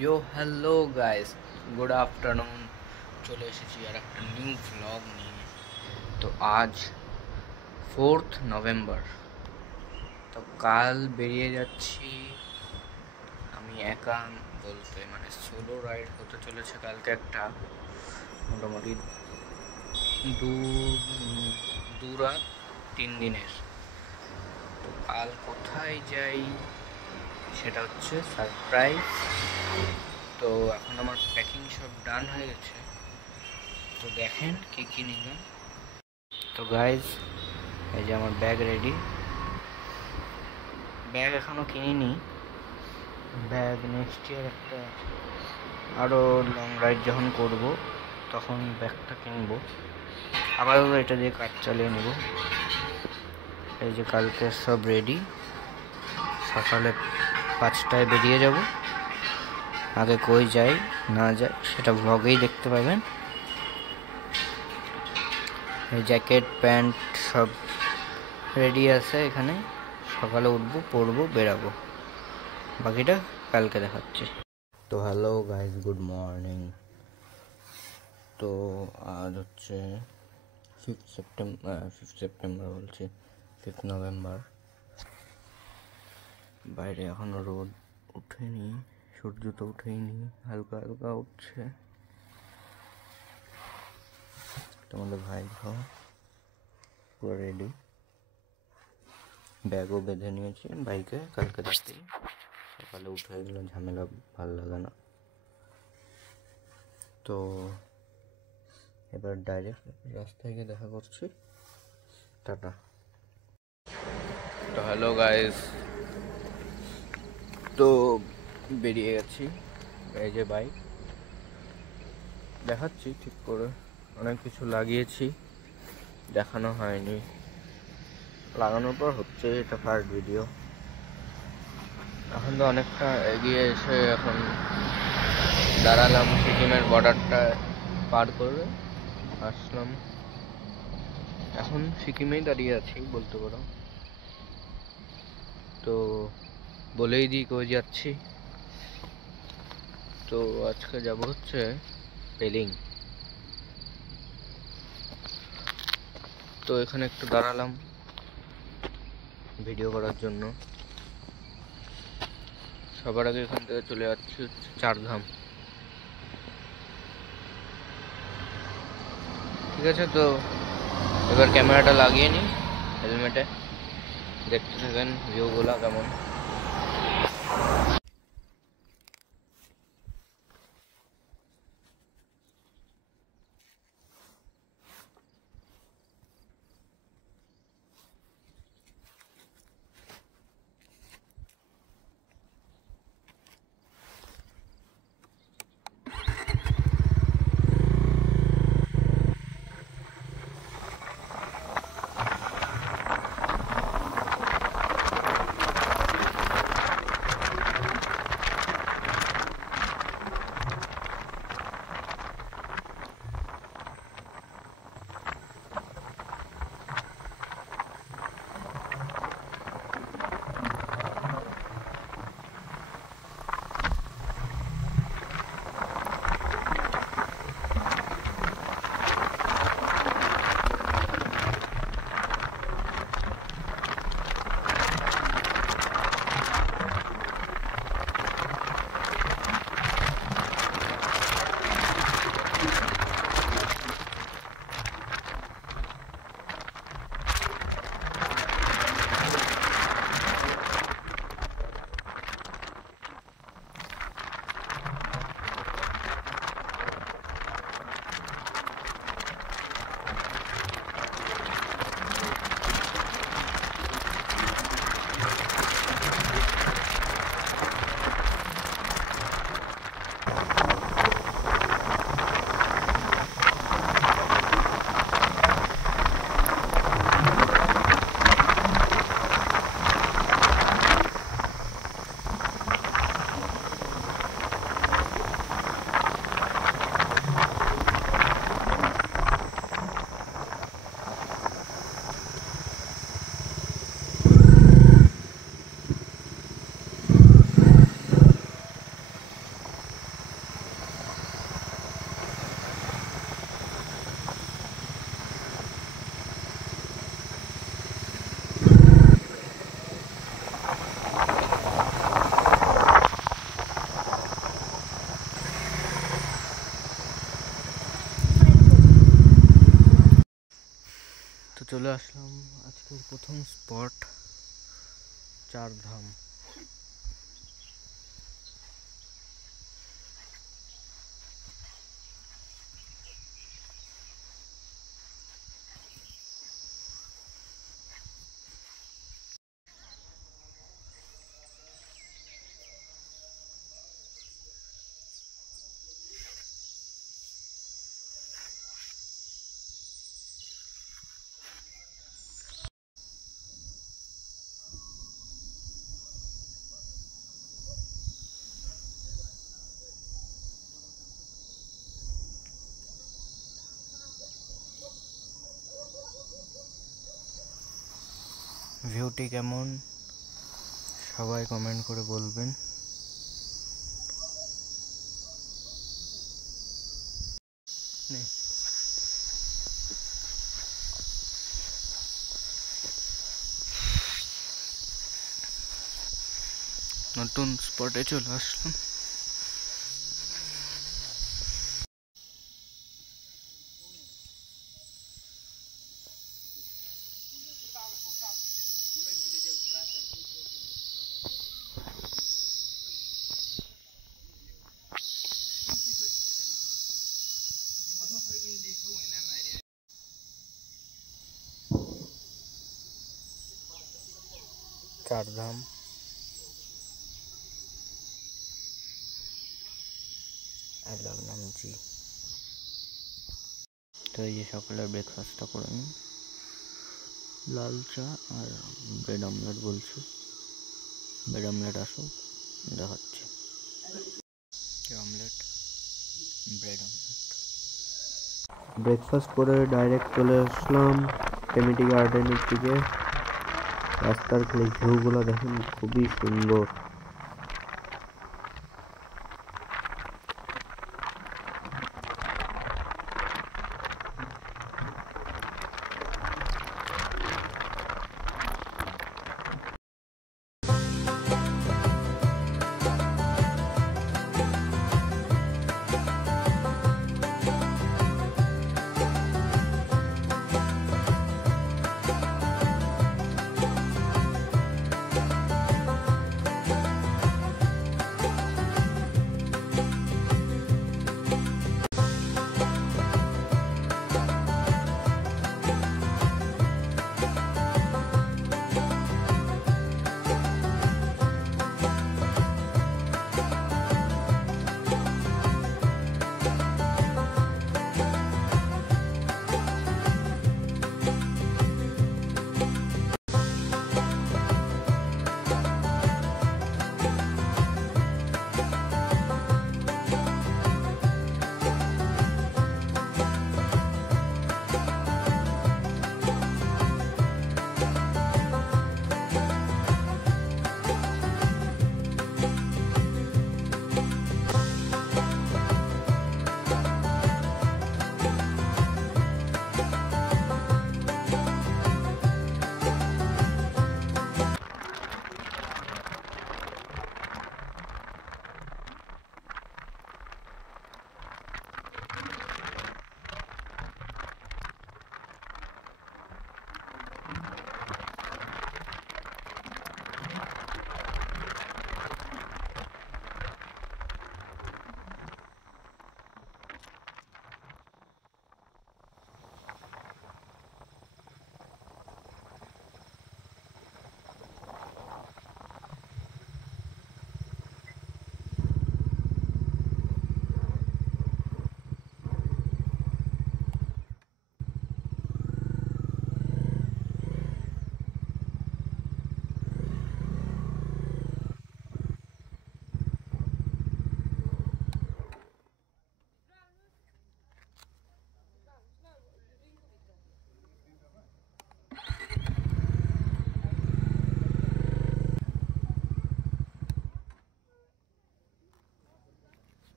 ইয়ো hello guys, good afternoon. চলে এসেছি আর একটা নিউ ভ্লগ নিয়ে। তো আজ 4th নভেম্বর। তো কাল বেরিয়ে যাচ্ছি আমি একা, বলতে মানে সোলো রাইড হতে চলেছে কালকে একটা, মোটামুটি দু দু রাত 3 দিনের। তো কাল কোথায় যাই সেটা হচ্ছে সারপ্রাইজ। তো এখন আমার প্যাকিং সব ডান হয়ে গেছে। তো দেখেন কি কি নিলাম। তো গাইজ, এই যে আমার ব্যাগ রেডি। ব্যাগ এখনও কিনিনি, ব্যাগ নেক্সট ইয়ার একটা আরও লং রাইড যখন করব তখন ব্যাগটা কিনবো। আপাতত এটা দিয়ে কাজ চালিয়ে নেব। এই যে কালকে সব রেডি, সকালে 5টায় বেরিয়ে যাব। আগে কই যাই না যাই সেটা ভ্লগেই দেখতে পাবেন। এই জ্যাকেট প্যান্ট সব রেডি আছে এখানে। সকালে উঠবো, পরবো, বেরাবো। বাকিটা কালকে দেখাচ্ছি। তো হ্যালো গাইজ, গুড মর্নিং। তো আজ হচ্ছে 5 নভেম্বর। বাইরে এখনো রোদ উঠেনি, সূর্য তো উঠেইনি, হালকা হালকা উঠছে। তোমাদের ভাই পুরো রেডি, ব্যাগও বেঁধে নিয়েছি বাইকে। কালকে রাতে সকালে উঠে গেলে ঝামেলা ভালো লাগে না। তো এবার ডাইরেক্ট রাস্তায় গিয়ে দেখা করছি। টাটা। তো হ্যালো গাইস, তো বেরিয়ে গেছি। এই যে বাইক দেখাচ্ছি ঠিক করে, অনেক কিছু লাগিয়েছি, দেখানো হয়নি, লাগানোর পর হচ্ছে এটা ফার্স্ট ভিডিও। এখন তো অনেকটা এগিয়ে এসে এখন দাঁড়ালাম সিকিমের বর্ডারটা পার করে আসলাম। এখন সিকিমেই দাঁড়িয়ে আছি বলতে পারো। তো বলেই দিই কই যাচ্ছি। তো আজকে যাব হচ্ছে পেলিং। তো এখানে একটু দাঁড়ালাম ভিডিও করার জন্য। সবার আগে এখান থেকে চলে যাচ্ছি হচ্ছে চারধাম। ঠিক আছে, তো এবার ক্যামেরাটা লাগিয়ে নিই হেলমেটে, দেখতে থাকেন ভিউগুলা কেমন। আসলাম আজকের প্রথম স্পট চারধাম। ভিউটি কেমন সবাই কমেন্ট করে বলবেন। নতুন স্পটে চলে আসলাম। চারধাম নামছি। তো এই যে সকালের ব্রেকফাস্টটা করে নিন, লাল চা আর ব্রেড অমলেট বলছে। ব্রেড অমলেট আসো দেখাচ্ছে। Omelette, bread omelette. ব্রেকফাস্ট করে ডাইরেক্ট চলে আসলাম টেমিটি গার্ডেনের দিকে। রাস্তার খালি ভিউগুলো দেখেন, খুবই সুন্দর।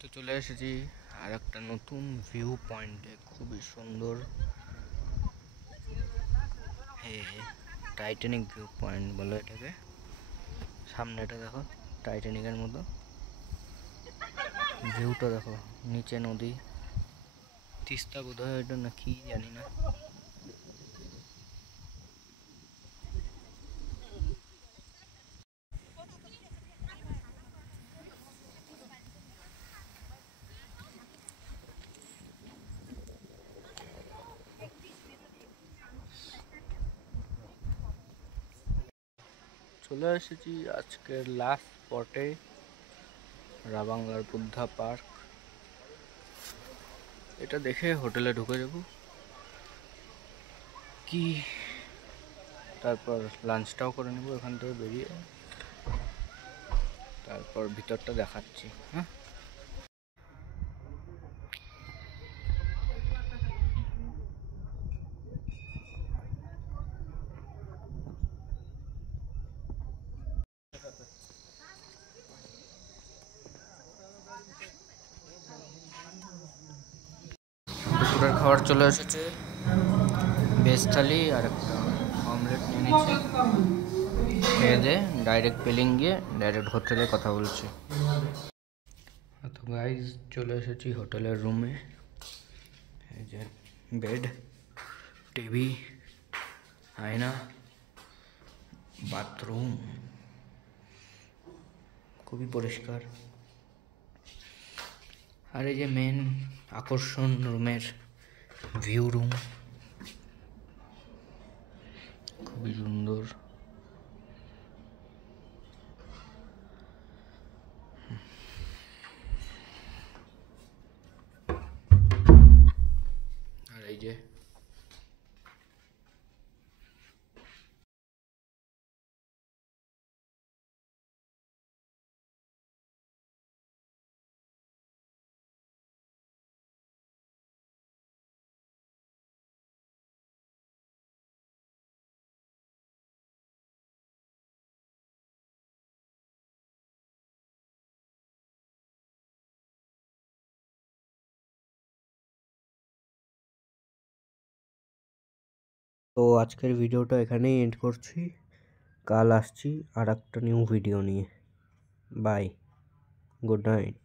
তো চলে এসেছি আর একটা নতুন ভিউ পয়েন্টে, খুবই সুন্দর। টাইটানিক ভিউ পয়েন্ট বলে এটাকে। সামনে এটা দেখো, টাইটানিকের মতো। ভিউটা দেখো, নিচে নদী, তিস্তা বোধ হয় এটা, না কি জানি না। চলে এসেছি আজকের লাস্ট স্পটে, রাবাংলার বুদ্ধা পার্ক। এটা দেখে হোটেলে ঢুকে যাব, কি তারপর লাঞ্চটাও করে নেব এখান থেকে বেরিয়ে, তারপর ভিতরটা দেখাচ্ছি। হ্যাঁ, দুপুরের খাবার চলে এসেছে, ভেজ থালি আর একটা অমলেট নিয়ে নিচ্ছি। খেয়ে দে ডাইরেক্ট পেলিং গিয়ে ডাইরেক্ট হোটেলে কথা বলছি। তো গাইজ চলে এসেছি হোটেলের রুমে। এই যে বেড, টিভি, আয়না, বাথরুম খুবই পরিষ্কার। আর এই যে মেন আকর্ষণ রুমের ভিউ রুম, খুবই সুন্দর। আর এই যে তো আজকের ভিডিওটা এখানেই এন্ড করছি। কাল আসছি আর একটা নিউ ভিডিও নিয়ে। Bye, good night.